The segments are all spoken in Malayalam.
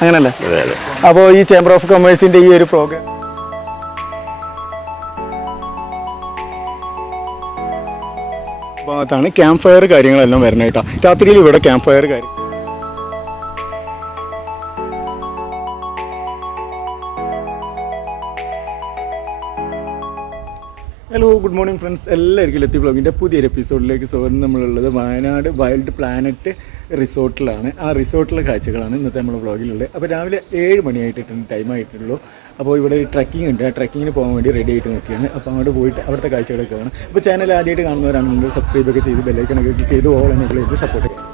അങ്ങനല്ലേ? അപ്പോൾ ഈ ചേംബർ ഓഫ് കൊമേഴ്സിന്റെ ഈ ഒരു പ്രോഗ്രാം ഭാഗത്താണ് ക്യാമ്പ് ഫയർ കാര്യങ്ങളെല്ലാം വരുന്നത് കേട്ടോ. രാത്രിയിൽ ഇവിടെ ക്യാമ്പ് ഫയർ കാര്യം. Hello, good morning friends. എല്ലാവർക്കും ലത്തി വ്ളോഗിൻ്റെ പുതിയൊരു എപ്പിസോഡിലേക്ക് സ്വാഗതം. നമ്മളുള്ളത് വയനാട് വൈൽഡ് പ്ലാനറ്റ് റിസോർട്ടിലാണ്. ആ റിസോർട്ടിലെ കാഴ്ചകളാണ് ഇന്നത്തെ നമ്മുടെ വ്ളോഗിലുള്ളത്. അപ്പോൾ രാവിലെ 7 മണിയായിട്ടുണ്ട്, ടൈമായിട്ടുള്ളൂ. അപ്പോൾ ഇവിടെ ഒരു ട്രക്കിംഗ് ഉണ്ട്. ആ ട്രക്കിങ്ങിന് പോകാൻ വേണ്ടി റെഡി ആയിട്ട് നോക്കിയാണ്. അപ്പോൾ അങ്ങോട്ട് പോയിട്ട് അവിടുത്തെ കാഴ്ചകളൊക്കെ കാണാം. അപ്പോൾ ചാനൽ ആദ്യമായിട്ട് കാണുന്നവരാണെങ്കിൽ സബ്സ്ക്രൈബൊക്കെ ചെയ്ത് ബെല്ലൈക്കണൊക്കെ ക്ലിക്ക് ചെയ്ത് ഓൾ എന്നെ ചെയ്ത് സപ്പോർട്ട് ചെയ്യാം.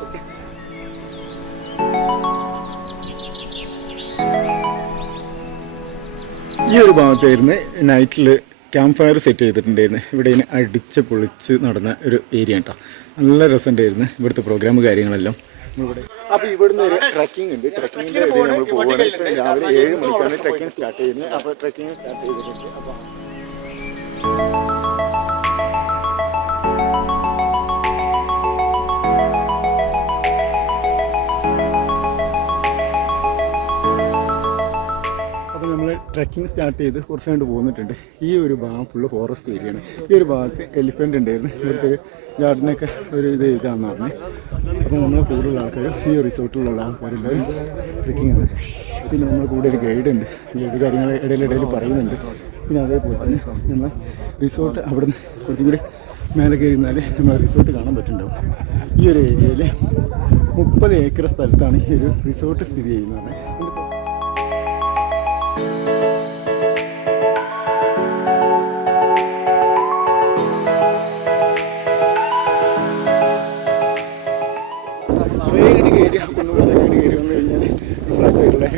ഈ ഒരു ഭാഗത്തായിരുന്നു നൈറ്റിൽ ക്യാമ്പ് ഫയർ സെറ്റ് ചെയ്തിട്ടുണ്ടായിരുന്നു. ഇവിടെ ഇങ്ങനെ അടിച്ച് പൊളിച്ച് നടന്ന ഒരു ഏരിയ കേട്ടോ. നല്ല രസമുണ്ടായിരുന്നു ഇവിടുത്തെ പ്രോഗ്രാം കാര്യങ്ങളെല്ലാം. ഇവിടെ അപ്പോൾ ഇവിടുന്ന് ഒരു ട്രക്കിംഗ് ഉണ്ട്. ട്രക്കിങ്ങിൻ്റെ ഇതിൽ നമ്മൾ പോകുകയാണ്. രാവിലെ 7 മണിക്കാണ് ട്രക്കിംഗ് സ്റ്റാർട്ട് ചെയ്യുന്നത്. അപ്പോൾ ട്രക്കിംഗ് സ്റ്റാർട്ട് ചെയ്തിട്ടുണ്ട്. അപ്പോൾ ട്രക്കിംഗ് സ്റ്റാർട്ട് ചെയ്ത് കുറച്ച് കണ്ട് പോന്നിട്ടുണ്ട്. ഈ ഒരു ഭാഗം ഫുള്ള് ഫോറസ്റ്റ് ഏരിയയാണ്. ഈ ഒരു ഭാഗത്ത് എലിഫൻ്റ് ഉണ്ടായിരുന്നു. ഇവിടുത്തെ ഗാർഡനൊക്കെ ഒരു ഇതാണെന്ന് പറഞ്ഞത്. അപ്പോൾ നമ്മളെ കൂടുതലുള്ള ആൾക്കാരും ഈ റിസോർട്ടിലുള്ള ആൾക്കാരെല്ലാവരും ട്രക്കിംഗ് ആണ്. പിന്നെ നമ്മളെ കൂടെ ഒരു ഗൈഡ് ഉണ്ട്. ഗൈഡ് കാര്യങ്ങൾ ഇടയിലിടയിൽ പറയുന്നുണ്ട്. പിന്നെ അതേപോലെ തന്നെ നമ്മൾ റിസോർട്ട് അവിടെ നിന്ന് കുറച്ചും കൂടി മേലെ കയറിയിരുന്നാൽ നമ്മളെ റിസോർട്ട് കാണാൻ പറ്റുന്നുണ്ടാവും. ഈ ഒരു ഏരിയയിൽ 30 ഏക്കർ സ്ഥലത്താണ് ഈ ഒരു റിസോർട്ട് സ്ഥിതി ചെയ്യുന്നത്.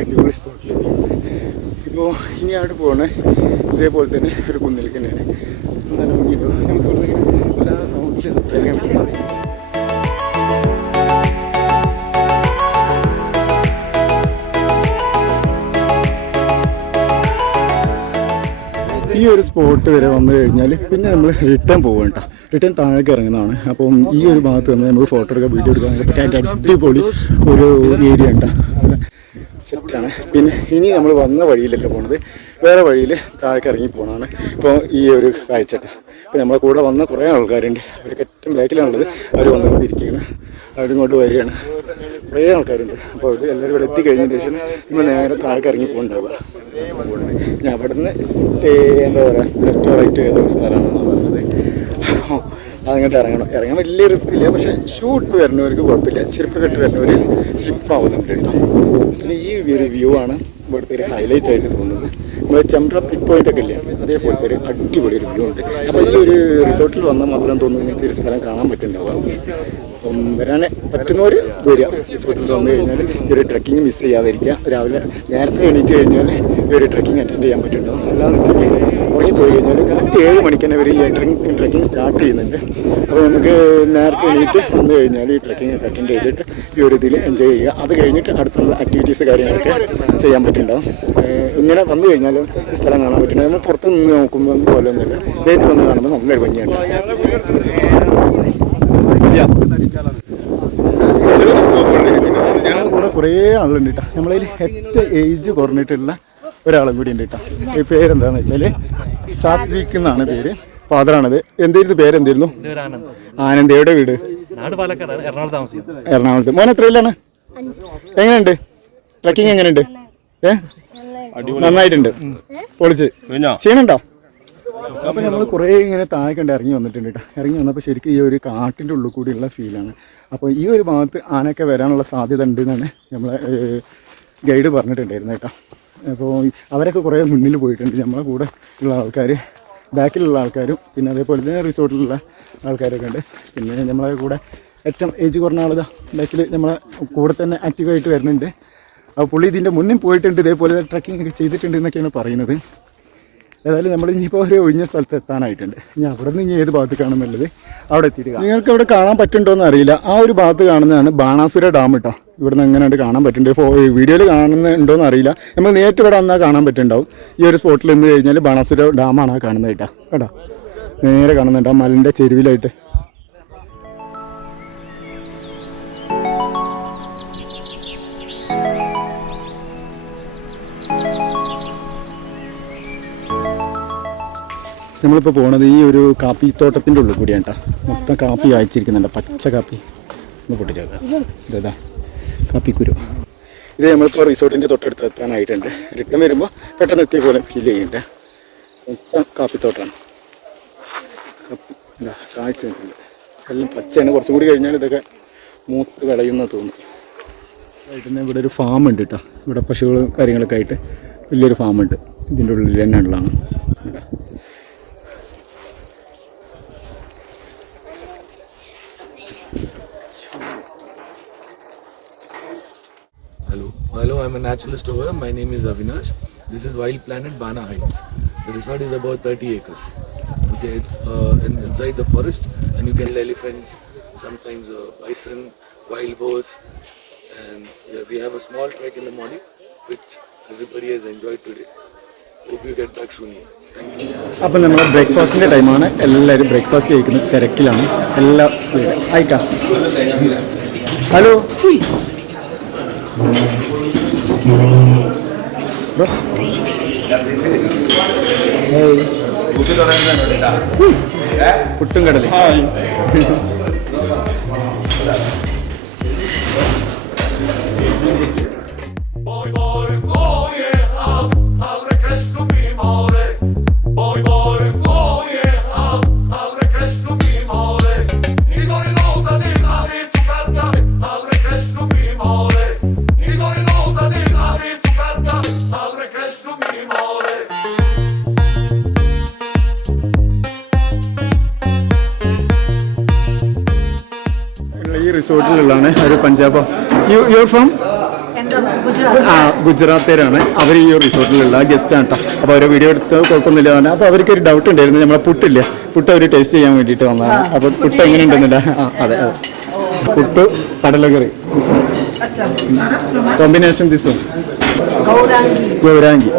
അടിപൊളി സ്പോട്ടിലെത്തി. ഇപ്പോൾ ഇനി അവിടെ പോകണേ ഇതേപോലെ തന്നെ ഒരു കുന്നിലേക്ക് തന്നെയാണ്. നല്ല ഭംഗിയുണ്ടോ? നമുക്ക് ഇവിടെ എല്ലാ സൗണ്ടിൽ സംസാരിക്കാൻ പറ്റും. ഈ ഒരു സ്പോട്ട് വരെ വന്നു കഴിഞ്ഞാൽ പിന്നെ നമ്മൾ റിട്ടേൺ പോകും കേട്ടോ. റിട്ടേൺ താഴേക്ക് ഇറങ്ങുന്നതാണ്. അപ്പം ഈ ഒരു ഭാഗത്ത് നിന്ന് നമുക്ക് ഫോട്ടോ എടുക്കാം, വീഡിയോ എടുക്കാൻ പറ്റാൻ അടിപൊളി ഒരു ഏരിയ ഉണ്ട്. സെറ്റാണ്. പിന്നെ ഇനി നമ്മൾ വന്ന വഴിയിലല്ല പോണത്, വേറെ വഴിയിൽ താഴേക്ക് ഇറങ്ങി പോകണമാണ് ഇപ്പോൾ ഈ ഒരു കാഴ്ച. ഇപ്പോൾ നമ്മളെ കൂടെ വന്ന കുറേ ആൾക്കാരുണ്ട്. അവർക്ക് ഏറ്റവും ബാക്കിലാണുള്ളത്. അവർ വന്നുകൊണ്ടിരിക്കുകയാണ്. അവരിങ്ങോട്ട് വരികയാണ്. കുറേ ആൾക്കാരുണ്ട്. അപ്പോൾ അവർ എല്ലാവരും ഇവിടെ എത്തിക്കഴിഞ്ഞതിന് ശേഷം നമ്മൾ നേരെ താഴേക്ക് ഇറങ്ങി പോകുന്നുണ്ടാവുക. ഞാൻ അവിടെ നിന്ന് എന്താ പറയുക, ലെഫ്റ്റ് റൈറ്റ് ഏതോ സ്ഥലമാണെന്നാണ് പറഞ്ഞത്. അതങ്ങോട്ട് ഇറങ്ങാൻ വലിയ റിസ്ക് ഇല്ല. പക്ഷേ ഷൂട്ട് വരുന്നവർക്ക് കുഴപ്പമില്ല. ചെരുപ്പൊക്കെട്ട് വരുന്നവർ സ്ലിപ്പാവുന്നുണ്ട് കേട്ടോ. പിന്നെ ഈ ഒരു വ്യൂ ആണ് ഇവിടുത്തെ ഒരു ഹൈലൈറ്റ് ആയിട്ട് തോന്നുന്നത്. നമ്മൾ ചെമ്പ്ര പിക് പോയിൻ്റ് ഒക്കെ ഇല്ലേ, അതേപോലത്തെ ഒരു അടിപൊളി ഒരു വ്യൂ ഉണ്ട്. അപ്പോൾ ഈ ഒരു റിസോർട്ടിൽ വന്നാൽ മാത്രം തോന്നുന്നു ഇങ്ങനത്തെ ഒരു സ്ഥലം കാണാൻ പറ്റുന്നുണ്ടാവും. അപ്പം വരാൻ പറ്റുന്നവർ വരിക. റിസോർട്ടിൽ വന്നു കഴിഞ്ഞാൽ ഈ ഒരു ട്രക്കിങ് മിസ് ചെയ്യാതിരിക്കുക. രാവിലെ നേരത്തെ എണീറ്റ് കഴിഞ്ഞാൽ ഈ ഒരു ട്രക്കിങ് അറ്റൻഡ് ചെയ്യാൻ പറ്റുന്നുണ്ടാവും. അല്ലാന്നുണ്ടെങ്കിൽ ഉറങ്ങി പോയി കഴിഞ്ഞാൽ കറക്റ്റ് 7 മണിക്ക് തന്നെ ഇവർ ഈ ട്രക്കിങ് സ്റ്റാർട്ട് ചെയ്യുന്നുണ്ട്. അപ്പോൾ നമുക്ക് നേരത്തെ എണീറ്റ് വന്നു കഴിഞ്ഞാൽ ഈ ട്രക്കിങ് ഒക്കെ അറ്റൻഡ് ചെയ്തിട്ട് ഈ ഒരു ഇതിൽ എൻജോയ് ചെയ്യുക. അത് കഴിഞ്ഞിട്ട് അടുത്തുള്ള ആക്ടിവിറ്റീസ് കാര്യങ്ങളൊക്കെ ചെയ്യാൻ പറ്റുന്നുണ്ടാവും. ഇങ്ങനെ വന്നു കഴിഞ്ഞാലും സ്ഥലം കാണാൻ പറ്റുന്നുണ്ട്. നമ്മൾ പുറത്ത് നിന്ന് നോക്കുമ്പോൾ പോലെ ഒന്നുമില്ല. നേരിട്ട് വന്ന് കാണുമ്പോൾ നല്ലൊരു ഭംഗിയാണ്. ഞങ്ങളുടെ കൂടെ കുറേ ആളുണ്ട് കേട്ടോ. നമ്മളതിൽ ഏറ്റവും ഏജ് കുറഞ്ഞിട്ടുള്ള ഒരാളും കൂടി ഉണ്ട് കേട്ടോ. ഈ പേരെന്താണെന്ന് വെച്ചാൽ സാത്വിക് എന്നാണ് പേര്. ഫാദറാണത്. എന്തായിരുന്നു പേരെന്തായിരുന്നു? ആനന്ദ്. എവിടെ വീട്? എറണാകുളത്ത്. മോൻ എത്രയിലാണ്? എങ്ങനെയുണ്ട് ട്രക്കിങ്? എങ്ങനെയുണ്ട്? നന്നായിട്ടുണ്ട്. പൊളിച്ച്. ക്ഷീണുണ്ടോ? അപ്പോൾ നമ്മൾ കുറേ ഇങ്ങനെ താഴെ കണ്ട് ഇറങ്ങി വന്നിട്ടുണ്ട് കേട്ടോ. ഇറങ്ങി വന്നപ്പോൾ ശരിക്കും ഈ ഒരു കാട്ടിൻ്റെ ഉള്ളിൽ കൂടിയുള്ള ഫീലാണ്. അപ്പോൾ ഈ ഒരു ഭാഗത്ത് ആനയൊക്കെ വരാനുള്ള സാധ്യത ഉണ്ട് എന്നാണ് നമ്മളെ ഗൈഡ് പറഞ്ഞിട്ടുണ്ടായിരുന്നു കേട്ടോ. അപ്പോൾ അവരൊക്കെ കുറേ മുന്നിൽ പോയിട്ടുണ്ട്. നമ്മളെ കൂടെ ഉള്ള ആൾക്കാർ, ബാക്കിലുള്ള ആൾക്കാരും, പിന്നെ അതേപോലെ തന്നെ റിസോർട്ടിലുള്ള ആൾക്കാരൊക്കെ ഉണ്ട്. പിന്നെ നമ്മളെ കൂടെ ഏറ്റവും ഏജ് കുറഞ്ഞ ആളിതാ ബാക്കിൽ നമ്മളെ കൂടെ തന്നെ ആക്റ്റീവായിട്ട് വരുന്നുണ്ട്. അപ്പോൾ പുള്ളി ഇതിൻ്റെ മുന്നിൽ പോയിട്ടുണ്ട്, ഇതേപോലെ ട്രക്കിംഗ് ഒക്കെ ചെയ്തിട്ടുണ്ട് എന്നൊക്കെയാണ് പറയുന്നത്. ഏതായാലും നമ്മൾ ഇനിയിപ്പോൾ ഒരു ഒഴിഞ്ഞ സ്ഥലത്ത് എത്താനായിട്ടുണ്ട്. ഇനി അവിടെ നിന്ന് ഇനി ഏത് ഭാഗത്ത് കാണുന്നുള്ളത് അവിടെ എത്തിയിട്ട് നിങ്ങൾക്ക് ഇവിടെ കാണാൻ പറ്റുന്നുണ്ടോയെന്ന് അറിയില്ല. ആ ഒരു ഭാഗത്ത് കാണുന്നതാണ് ബാണാസുര ഡാം കേട്ടോ. ഇവിടെ നിന്ന് എങ്ങനെയായിട്ട് കാണാൻ പറ്റുന്നുണ്ട്. വീഡിയോയിൽ കാണുന്നുണ്ടോയെന്ന് അറിയില്ല. നമ്മൾ നേരിട്ട് ഇവിടെ വന്നാൽ കാണാൻ പറ്റുന്നുണ്ടാവും. ഈ ഒരു സ്പോട്ടിൽ നിന്ന് കഴിഞ്ഞാൽ ബാണാസുര ഡാമാണ് ആ കാണുന്നത് കേട്ടോ. കേട്ടോ, നേരെ കാണുന്നുണ്ട് ആ മലൻ്റെ ചെരുവിലായിട്ട്. നമ്മളിപ്പോൾ പോകുന്നത് ഈ ഒരു കാപ്പിത്തോട്ടത്തിൻ്റെ ഉള്ളിൽ കൂടിയാണ് കേട്ടോ. മൊത്തം കാപ്പി വായിച്ചിരിക്കുന്നുണ്ട്, പച്ച കാപ്പി. ഒന്ന് പൊട്ടിച്ചേക്കാം, ഇതാ കാപ്പിക്കുരു. ഇത് നമ്മളിപ്പോൾ റിസോർട്ടിൻ്റെ തൊട്ടടുത്ത് എത്താനായിട്ടുണ്ട്. റിട്ടേൺ വരുമ്പോൾ പെട്ടെന്ന് എത്തിയ പോലെ ഫീൽ ചെയ്യുന്നുണ്ട്. മൊത്തം കാപ്പിത്തോട്ടമാണ്. എന്താ കാഴ്ച നിൽക്കുന്നത് എല്ലാം പച്ചയാണ്. കുറച്ചും കൂടി കഴിഞ്ഞാൽ ഇതൊക്കെ മൂത്ത് വിളയുന്ന തോന്നുന്നു. ആയിട്ട് തന്നെ ഇവിടെ ഒരു ഫാം ഉണ്ട് കേട്ടോ. ഇവിടെ പശുകളും കാര്യങ്ങളൊക്കെ ആയിട്ട് വലിയൊരു ഫാമുണ്ട്. ഇതിൻ്റെ ഉള്ളിൽ തന്നെ ഉള്ളതാണ്. Hello, I'm a naturalist over here. My name is Avinash. This is Wild Planet Bana Heights. The resort is about 30 acres. Okay, it's inside the forest, and you can elephants, sometimes bison, wild boars, and we have a small trek in the morning, which everybody has enjoyed today. Hope you get back soon here. Thank you. അപ്പം നമ്മൾ ബ്രേക്ക്ഫാസ്റ്റിൻ്റെ ടൈമാണ്. എല്ലാവരും ബ്രേക്ക്ഫാസ്റ്റ് കഴിക്കുന്ന തിരക്കിലാണ്. എല്ലാം അയക്കാം. ഹലോ പുട്ടും കടലും. റിസോർട്ടിലുള്ളതാണ് ഒരു പഞ്ചാബോ. യു ഫ്രം ഗുജറാത്തേരാണ് അവർ. ഈ റിസോർട്ടിലുള്ള ഗസ്റ്റാണ് കേട്ടോ. അപ്പോൾ അവരെ വീഡിയോ എടുത്ത് കുഴപ്പമൊന്നുമില്ല പറഞ്ഞാൽ. അപ്പോൾ അവർക്കൊരു ഡൗട്ട് ഉണ്ടായിരുന്നു, നമ്മളെ പുട്ടില്ല, പുട്ട് അവർ ടേസ്റ്റ് ചെയ്യാൻ വേണ്ടിയിട്ട് വന്നതാണ്. അപ്പോൾ പുട്ട് എങ്ങനെ ഉണ്ടെന്നില്ല. അതെ പുട്ട് കടലക്കറി കോമ്പിനേഷൻ. ദിസും ഗൗരാംഗി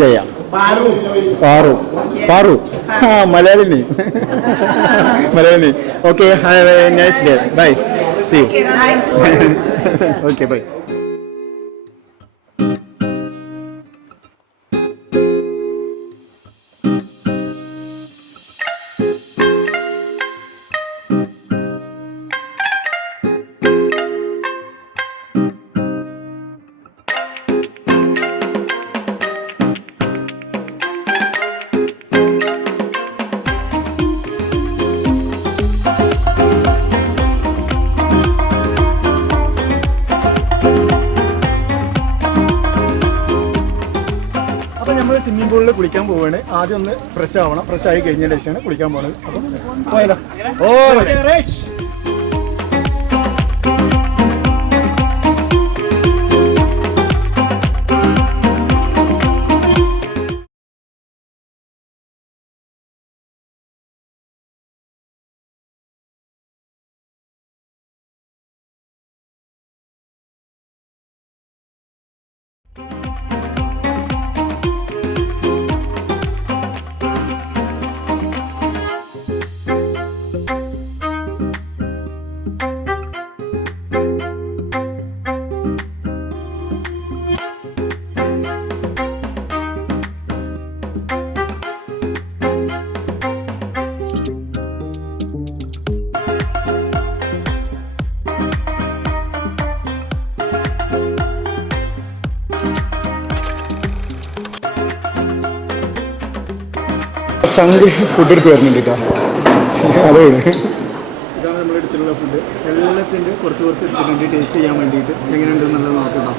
ജയ പാറു പാറു മലയാളിനി Malayali. Okay, have a nice day. Bye, see you. Okay, bye. Swimming പൂളിൽ കുളിക്കാൻ പോവുകയാണ്. ആദ്യം ഒന്ന് ഫ്രഷ് ആവണം. ഫ്രഷ് ആയി കഴിഞ്ഞതിന് ശേഷമാണ് കുളിക്കാൻ പോകുന്നത്. അപ്പം പോയാലോ? ചങ്ക് ഫുഡ് എടുത്ത് വരുന്നുണ്ട് കേട്ടോ. അതെ, ഇതാണ് നമ്മുടെ അടുത്തുള്ള ഫുഡ്. എല്ലാത്തിൻ്റെ കുറച്ച് എടുത്തിട്ടുണ്ട് ടേസ്റ്റ് ചെയ്യാൻ വേണ്ടിയിട്ട് എങ്ങനെയുണ്ടെന്നുള്ളത് നോക്കട്ടോ.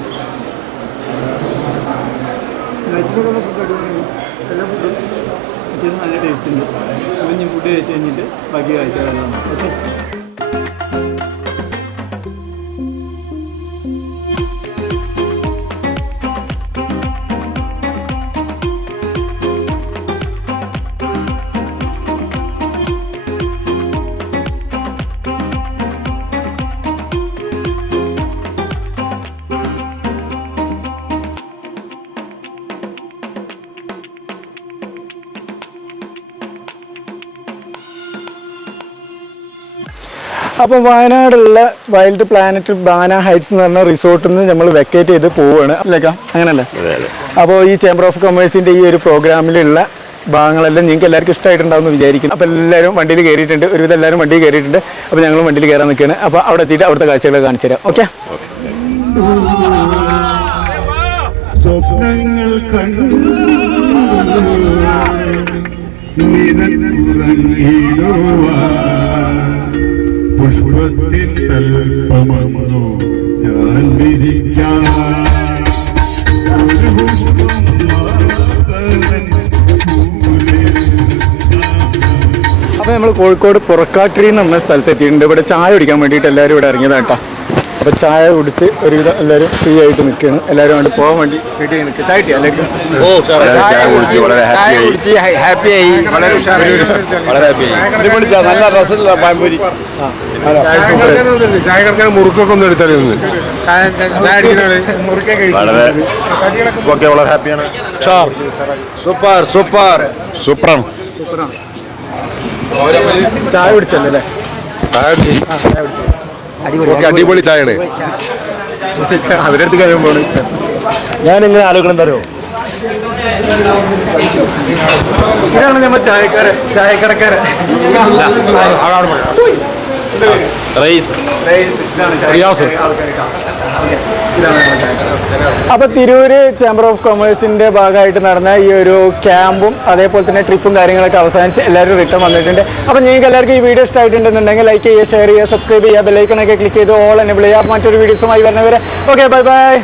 നൈറ്റിലുള്ള ഫുഡ് അടിപൊളിയാണ്. എല്ലാ ഫുഡും അത്യാവശ്യം നല്ല ടേസ്റ്റ് ഉണ്ട്. അപ്പം ഞാൻ ഫുഡ് കഴിച്ച് കഴിഞ്ഞിട്ട് ബാക്കി കാഴ്ചകളെല്ലാം. ഓക്കെ, അപ്പോൾ വയനാടുള്ള വൈൽഡ് പ്ലാനറ്റ് ബാന ഹൈറ്റ്സ് എന്ന് പറഞ്ഞ റിസോർട്ടിൽ നിന്ന് നമ്മൾ വെക്കേറ്റ് ചെയ്ത് പോവുകയാണ്. അല്ലേക്കാ, അങ്ങനല്ലേ? അപ്പോൾ ഈ ചേംബർ ഓഫ് കൊമേഴ്സിൻ്റെ ഈ ഒരു പ്രോഗ്രാമിലുള്ള ഭാഗങ്ങളെല്ലാം നിങ്ങൾക്ക് എല്ലാവർക്കും ഇഷ്ടമായിട്ടുണ്ടാവുമെന്ന് വിചാരിക്കുന്നു. അപ്പോൾ എല്ലാവരും വണ്ടിയിൽ കയറിയിട്ടുണ്ട്, ഒരുവിധം എല്ലാവരും വണ്ടിയിൽ കയറിയിട്ടുണ്ട്. അപ്പോൾ ഞങ്ങളും വണ്ടിയിൽ കയറാൻ നിൽക്കുകയാണ്. അപ്പോൾ അവിടെ എത്തിയിട്ട് അവിടുത്തെ കാഴ്ചകൾ കാണിച്ചു തരാം. ഓക്കെ. സ്വപ്നങ്ങൾ കണ്ടു പുഷ്പത്തിൻ തൽപ്പമന്നു ഞാൻ വിരിക്കാം. അപ്പോൾ നമ്മൾ കോഴിക്കോട് പുറക്കാട്ടിരി എന്ന് പറഞ്ഞ സ്ഥലത്തെത്തിയിട്ടുണ്ട്. ഇവിടെ ചായ കുടിക്കാൻ വേണ്ടിയിട്ട് എല്ലാവരും ഇവിടെ ഇറങ്ങിയതാണ് കേട്ടോ. അപ്പോൾ ചായ കുടിച്ച് ഒരുവിധം എല്ലാവരും ഫ്രീ ആയിട്ട് നിൽക്കുകയാണ്. എല്ലാവരും കൊണ്ട് പോകാൻ വേണ്ടി റെഡി ആയി നിൽക്കുക. ചായ കിട്ടിയാ ഹാപ്പിയായി, വളരെ നല്ല രസമുള്ള പാമ്പൂരി. ചായ കിടക്കാൻ മുറുക്കൊക്കെ ഒന്ന് എടുത്താൽ വളരെ ഹാപ്പിയാണ്. സൂപ്പർ സൂപ്പർ സൂപ്പറാണ്. ചായ കുടിച്ചല്ലേ? അടിപൊളി ചായയാണ്. അവരെടുത്ത് കഴിയാൻ പോണ്. ഞാനിങ്ങനെ ആലോചിക്കണം തരുമോ? ഇതാണ് നമ്മൾ ചായക്കടക്കാരൻ. അപ്പോൾ തിരൂര് ചേംബർ ഓഫ് കൊമേഴ്സിൻ്റെ ഭാഗമായിട്ട് നടന്ന ഈ ഒരു ക്യാമ്പും അതേപോലെ തന്നെ ട്രിപ്പും കാര്യങ്ങളൊക്കെ അവസാനിച്ച് എല്ലാവരും റിട്ടേൺ വന്നിട്ടുണ്ട്. അപ്പോൾ നിങ്ങൾക്ക് എല്ലാവർക്കും ഈ വീഡിയോ ഇഷ്ടമായിട്ടുണ്ടെന്നുണ്ടെങ്കിൽ ലൈക്ക് ചെയ്യുക, ഷെയർ ചെയ്യുക, സബ്സ്ക്രൈബ് ചെയ്യുക, ബെല്ലൈക്കണൊക്കെ ക്ലിക്ക് ചെയ്ത് ഓൾ എനേബിൾ ചെയ്യുക. മറ്റൊരു വീഡിയോസുമായി വരുന്നവരെ ഓക്കെ, ബൈ ബൈ.